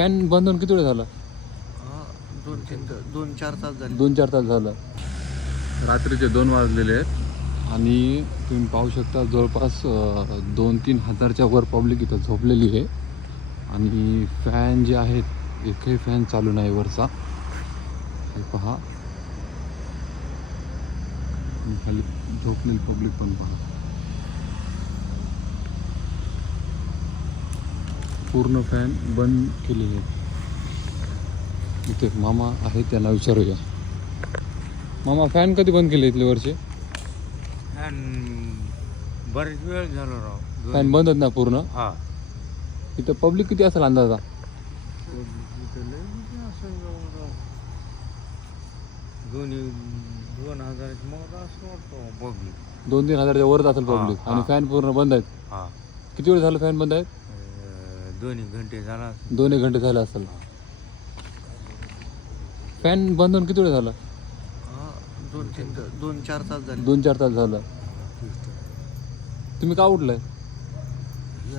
Fan बंद होऊन किती वेळ झाला? 2-4 तास झाले. 2-4 तास झालं. रात्रीचे 2 वाजलेले आहेत आणि तुम्ही पाहू शकता जवळपास 2-3 हजारच्या वर पब्लिक इथं झोपलेली आहे. आणि फॅन जे आहेत एकही फॅन चालू नाही वरचा. हे पहा, खाली झोपलेली पब्लिक पण पहा. पूर्ण फॅन बंद केलेले आहेत. इथे मामा आहे, त्यांना विचारूया. मामा, फॅन कधी बंद केले इथले वरचे? बरेच वेळ झाला राव. फॅन बंदच ना पूर्ण? हा. इथं पब्लिक किती असेल अंदाजा? दोन्ही 2,000 मग असं वाटतं पब्लिक. 2-3 हजारच्या वरच असेल पब्लिक. आणि फॅन पूर्ण बंद आहेत. हा. किती वेळ झालं फॅन बंद आहेत? 2 घंटे झाला. 2 घंटे झाले असेल. फॅन बंद होऊन किती वेळ झाला? 2-4 तास झाले. 2-4 तास झालं. तुम्ही का उठलाय?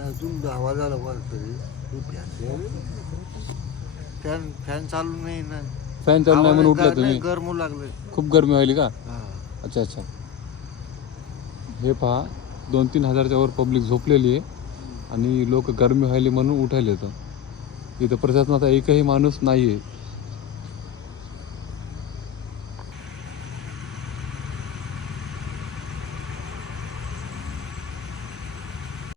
अजून आवाज आला फॅन चालू नाही ना. फॅन चालू नाही म्हणून उठला तुम्ही? गरमू लागले. खूप गरमी व्हायली का? अच्छा अच्छा. हे पहा, 2-3 हजारच्या वर पब्लिक झोपलेली आहे आणि लोक गरमी व्हायली म्हणून उठायला येतं. इथं प्रशासनाचा एकही माणूस नाही आहे.